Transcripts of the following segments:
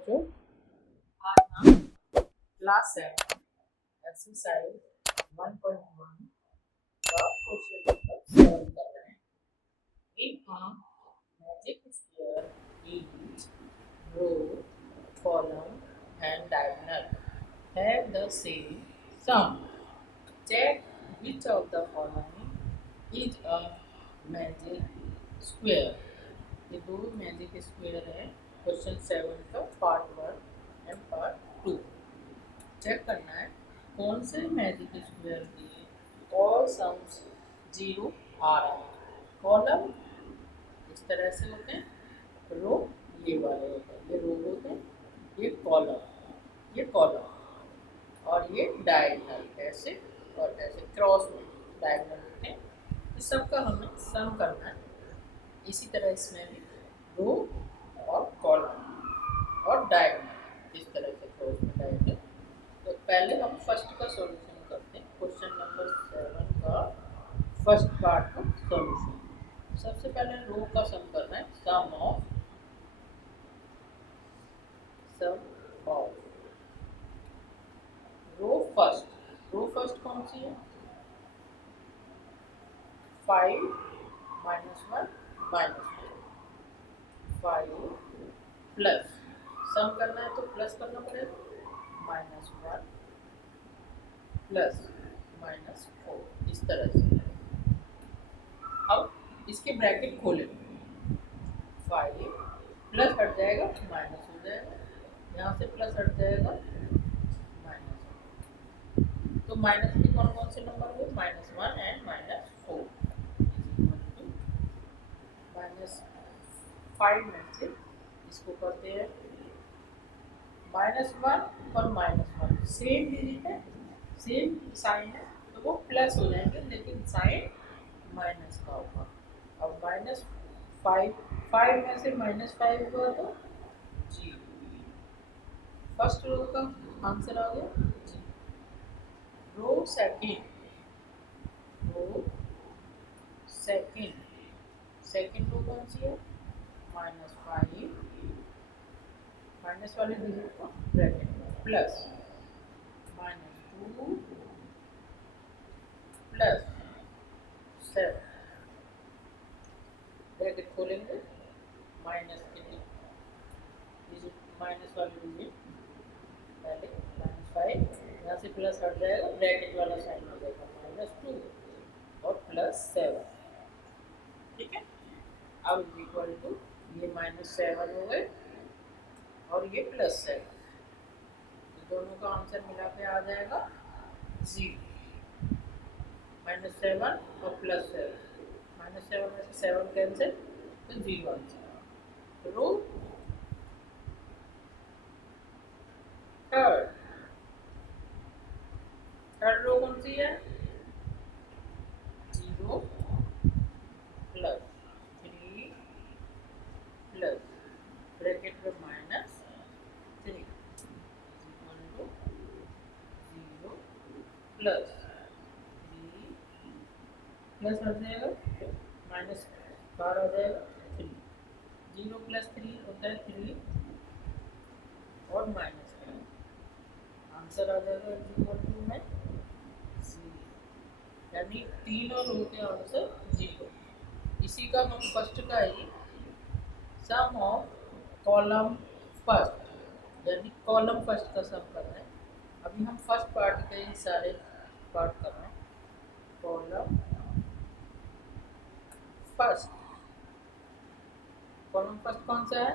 बच्चों, आज हम क्लास 7 एक्सरसाइज 1.1 का क्वेश्चन नंबर 7 कर रहे हैं। In magic square each row, column and diagonal have the same sum. Check which of the following is a magic square. ये दो मैजिक स्क्वायर है क्वेश्चन 7 का पार्ट 1 एंड पार्ट 2। चेक करना है कौन से मैजिक स्क्वायर की ऑल सम्स 0 आ रहा है। कॉलम इस तरह से होते हैं, रो ये वाले होते हैं, ये रो होते हैं, ये कॉलम और ये डायगोनल ऐसे और ऐसे क्रॉस में डायगोनल होते हैं। इस सबका हमें सम करना है। इसी तरह इसमें भी रो और कॉलम और डायगोनल इस तरह से क्रॉस में डायगोनल। तो पहले हम फर्स्ट का सॉल्यूशन करते हैं, क्वेश्चन नंबर 7 का फर्स्ट पार्ट का सॉल्यूशन। सबसे पहले रो का सम करना है, सम ऑफ रो फर्स्ट कौन सी है? 5 माइनस 1 माइनस 5 प्लस सम करना है तो प्लस करना पड़ेगा, -1 प्लस -4 इस तरह से। अब इसके ब्रैकेट खोले, 5 प्लस हट जाएगा माइनस हो जाएगा, यहाँ से प्लस हट जाएगा माइनस, तो माइनस के कौन कौन से नंबर हुए? -1 एंड -4 -5 में से इसको करते हैं -1 और -1 सेम डिजिट है, सेम साइन है, तो वो प्लस हो जाएंगे लेकिन साइन माइनस का होगा। अब -5 में से -5 हुआ तो जी, फर्स्ट रो का आंसर आ गया जी। रो सेकेंड रो कौन सी है? -5 माइनस वाले डिजिट को ब्रैकेट में प्लस -2 प्लस 7 ब्रैकेट खोलेंगे, माइनस के डिजिट माइनस वाले डिजिट पहले -5, यहाँ से प्लस हट जाएगा, ब्रैकेट वाला साइन हो जाएगा -2 और +7, ठीक है। अब इक्वल टू ये -7 हो गए और ये +7, तो दोनों का आंसर मिला के आ जाएगा 0। -7 और +7, -7 में से 7 कैंसिल तो 0 आंसर। रो थर्ड रो कौन सी है? 0 प्लस 3 प्लस ब्रैकेट में -3 इक्वल टू 0 प्लस 3 प्लस हट जाएगा माइनस बाहर आ जाएगा 3, 0 + 3 होता है 3 और -3, आंसर आ जाएगा इक्वल टू में 0, यानी तीनों रो के आंसर 0। इसी का हम फर्स्ट का ही सम ऑफ कॉलम फर्स्ट, यानी कॉलम फर्स्ट का सम करना है। अभी हम फर्स्ट पार्ट के ही सारे पार्ट कर रहे हैं। कॉलम फर्स्ट कौन सा है?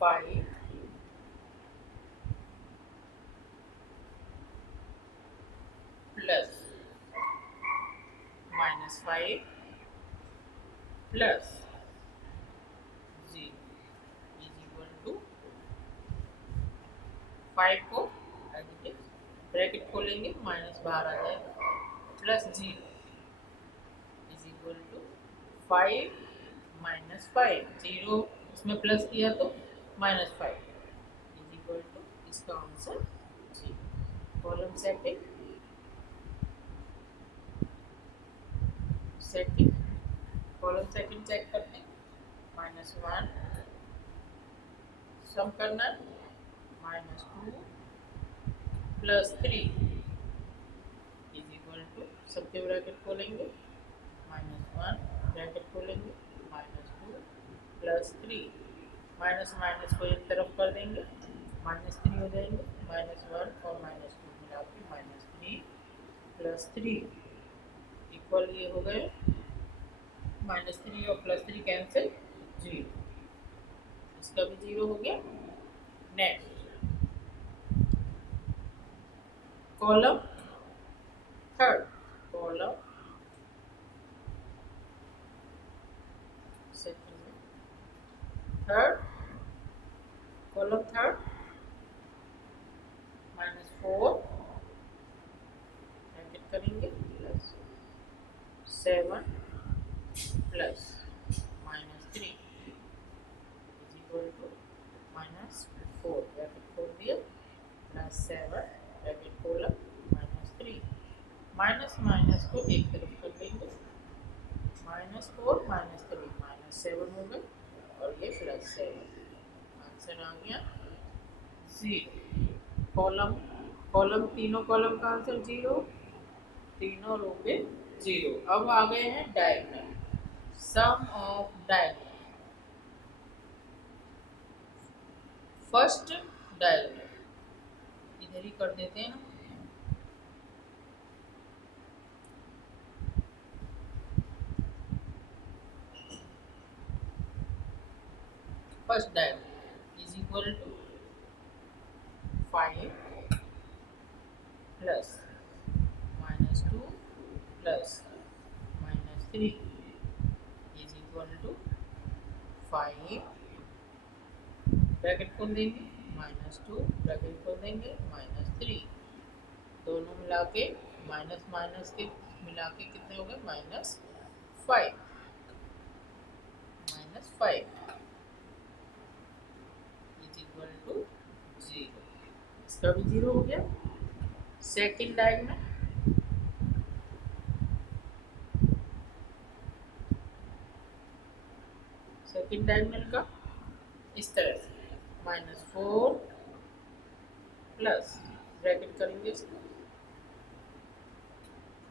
5 plus -5 plus 0 is equal to 5 को ब्रैकेट खोलेंगे, माइनस बाहर आ जाएगा, +0 इज इक्वल टू 5 -5, 0 इसमें प्लस किया तो -5 इज इक्वल टू, इसका answer 0। Column second column second check करते हैं, -1 सम करना minus 2 plus 3 is equal to, सबके ब्रैकेट खोलेंगे, -1 ब्रैकेट खोलेंगे, -2 प्लस 3, माइनस माइनस को एक तरफ कर देंगे, -3 हो जाएंगे, -1 और -2 मिला के -3 प्लस 3 इक्वल ये हो गए, -3 और +3 कैंसिल, 0, इसका भी 0 हो गया। Next column third, column second में थर्ड, कॉलम थर्ड -4 ब्रैकेट करेंगे, plus 7 plus -3 is equal to -4 bracket खोल दिया, प्लस 7 ब्रैकेट खोला, -3, माइनस माइनस को एक तरफ कर लेंगे, -4 -3 -7 हो गए और ये +7, आंसर आ गया 0। कॉलम कॉलम तीनों कॉलम का आंसर 0, तीनों रो पे 0। अब आ गए हैं diagonal, sum of diagonal, first diagonal इधर ही कर देते हैं ना, first diagonal is equal to 5 plus -2 plus -3 is equal to 5 bracket खोल देंगे, -2 ब्रैकेट खोल देंगे, -3, दोनों मिला के माइनस माइनस के मिला के कितने हो गए, -5, -5 इज इक्वल टू 0, इसका भी 0 हो गया। सेकंड डायगोनल, सेकंड डायगोनल का इस तरह से -4 प्लस ब्रैकेट करेंगे इसको,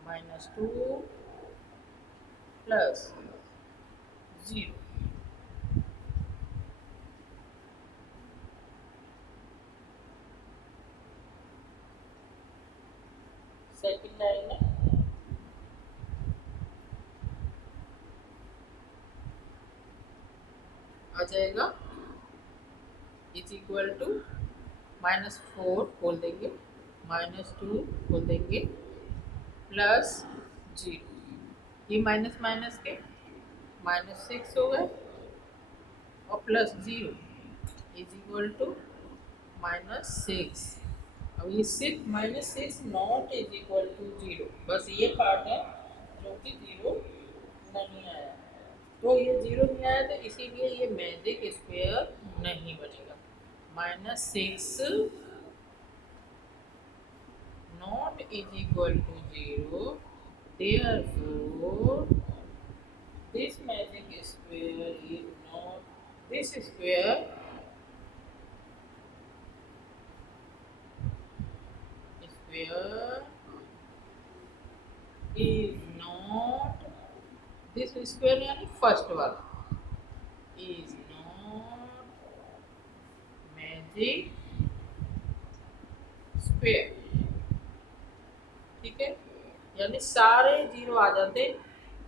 -2 प्लस 0, सेकंड डायगोनल आ जाएगा इज इक्वल टू -4 खोल देंगे, -2 खोल देंगे, प्लस 0, ये माइनस माइनस के -6 हो गए और प्लस 0 इज इक्वल टू -6। अब ये सिर्फ -6 नॉट इज इक्वल टू 0, बस ये पार्ट है जो कि 0 नहीं आया, तो ये 0 नहीं आया तो इसीलिए ये मैजिक स्क्वायर नहीं बनेगा। -6 not is equal to 0, therefore this magic square is not, this square is not, this square यानी फर्स्ट वाला is not magic square, ठीक है, यानी सारे 0 आ जाते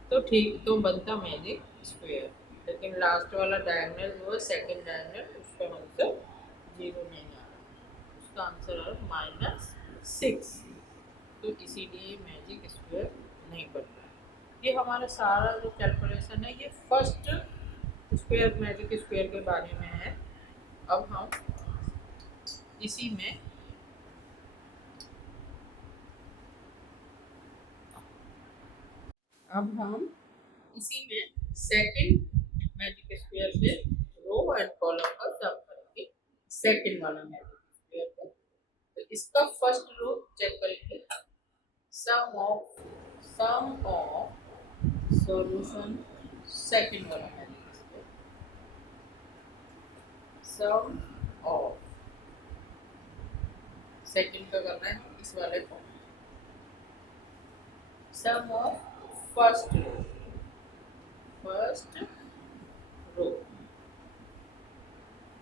तो ठीक, तो बनता मैजिक स्क्वायर, लेकिन लास्ट वाला डायगोनल जो है सेकंड डायगोनल, उसका आंसर 0 नहीं आ रहा, उसका आंसर है -6, तो इसीलिए मैजिक स्क्वायर नहीं बन रहा। ये हमारा सारा जो कैलकुलेशन है ये फर्स्ट स्क्वायर मैजिक स्क्वायर के बारे में है। अब हम इसी में सेकंड मैजिक स्क्वायर से रो एंड कॉलम का सम करेंगे, सेकंड वाला मैजिक स्क्वायर का। तो इसका फर्स्ट रो चेक करेंगे, सम ऑफ सॉल्यूशन, सेकंड वाला magic square, sum of second का करना है इस वाले को। Sum of first row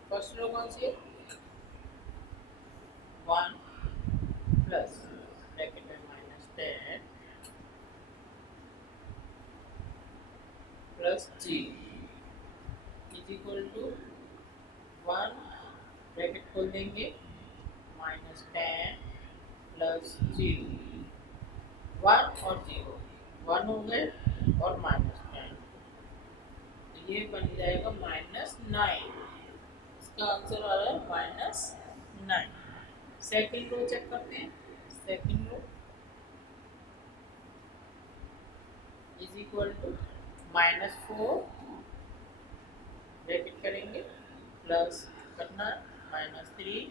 first row कौन सी है? 1 प्लस ब्रैकेट में -10 plus G is equal to 1 bracket खोल देंगे -10 प्लस 0 1 और 0 1 हो गए और -10 तो ये बन जाएगा -9। इसका आंसर आ रहा है -9। सेकंड रो चेक करते हैं। Second row is equal to -4 bracket करेंगे प्लस करना है -3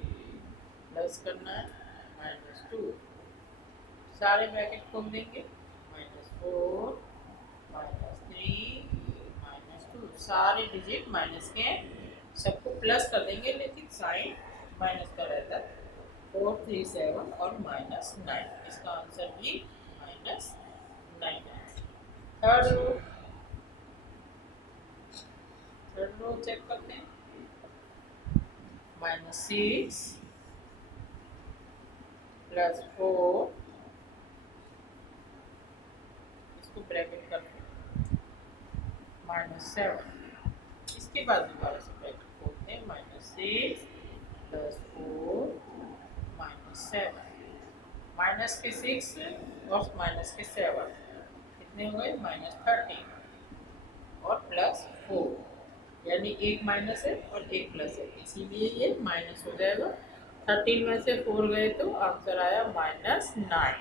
प्लस करना है -2 सारे ब्रैकेट खोल देंगे -4 -3 -2 सारे डिजिट माइनस के सबको प्लस कर देंगे लेकिन साइन माइनस का रहता है 4 3 7 और -9 इसका आंसर भी -9 है। थर्ड रो चेक करते हैं -6 प्लस 4 इसको ब्रैकेट करते हैं -7 इसके बाद दोबारा से ब्रैकेट खोलते हैं -6 प्लस 4 -7 माइनस के 6 और माइनस के 7 कितने हो गए -13 और प्लस 4 यानी एक माइनस है और एक प्लस है इसीलिए ये माइनस हो जाएगा। 13 में से 4 गए तो आंसर आया -9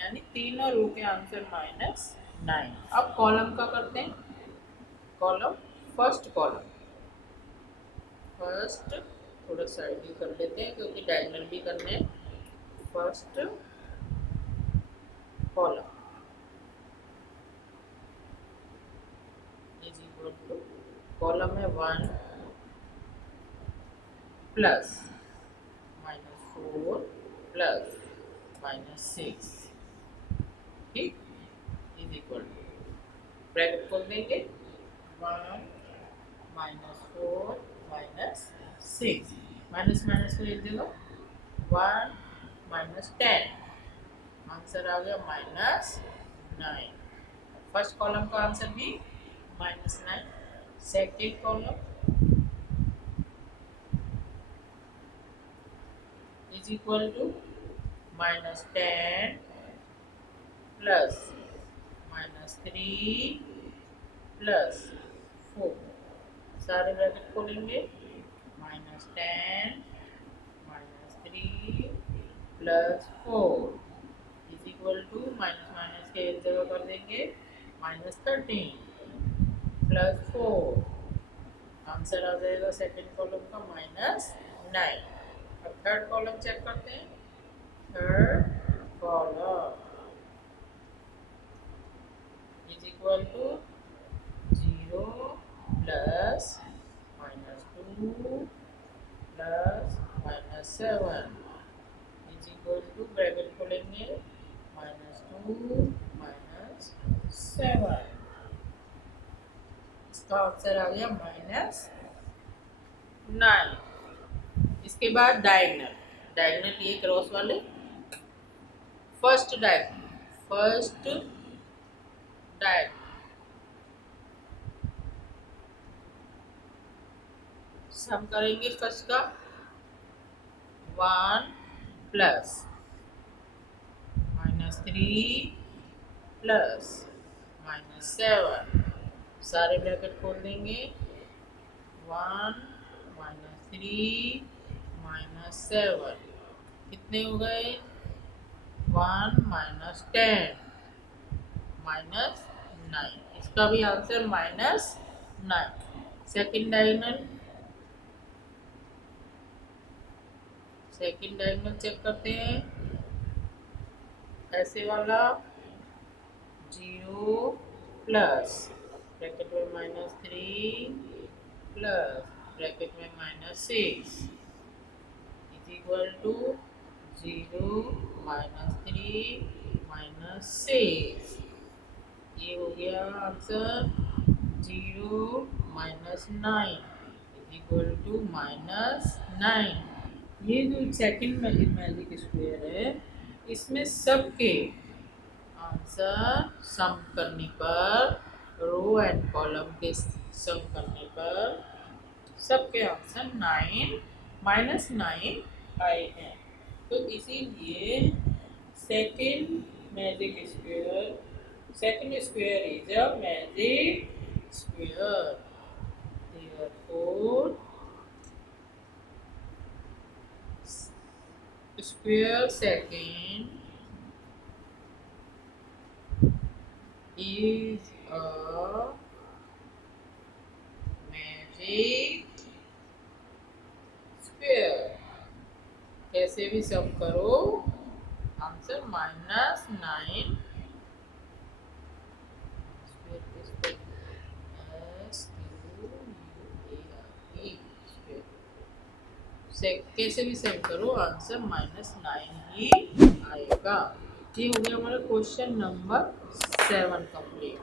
यानी तीनों रो के आंसर -9। अब कॉलम का करते हैं। कॉलम फर्स्ट थोड़ा साइड भी कर लेते हैं क्योंकि डायगोनल भी करने हैं। First column is equal to column है 1 प्लस -4 प्लस -6 ठीक इज इक्वल टू ब्रैकेट खोल देंगे 1 -4 -6 माइनस माइनस को एक जगह 1 -10 आंसर आ गया -9। फर्स्ट कॉलम का आंसर भी -9। Second column is equal to -10 plus -3 plus 4 सारे ब्रैकेट खोलेंगे -10 -3 plus 4 is equal to minus minus के एक जगह कर देंगे -13 प्लस 4 आंसर आ जाएगा सेकेंड कॉलम का -9। अब थर्ड कॉलम चेक करते हैं। Third column is equal to 0 plus -2 plus -7 is equal to bracket खोलेंगे -2 -7 इसका आंसर आ गया -9। इसके बाद डायगोनल डायगोनल ये क्रॉस वाले फर्स्ट डायगोनल सम करेंगे फर्स्ट का 1 प्लस -3 प्लस -7 सारे ब्रैकेट खोल देंगे 1 -3 -7 कितने हो गए 1 -10 -9 इसका भी आंसर -9। सेकंड डायगोनल चेक करते हैं। ऐसे वाला 0 प्लस ब्रैकेट में -3 प्लस ब्रैकेट में -6 इज इक्वल टू 0 -3 -6, ये हो गया आंसर। 0 -9 is equal to -9। ये जो सेकंड मैजिक स्क्वायर है, इसमें सबके आंसर सम करने पर, रो एंड कॉलम के सम करने पर सबके आंसर 9 आए हैं। तो इसीलिए second magic square, second square is a magic square. Therefore, square second is a magic square। कैसे भी सम करो, आंसर -9। कैसे भी सम करो, आंसर -9 ही आएगा। ये हो गया हमारा क्वेश्चन नंबर 7 कंप्लीट।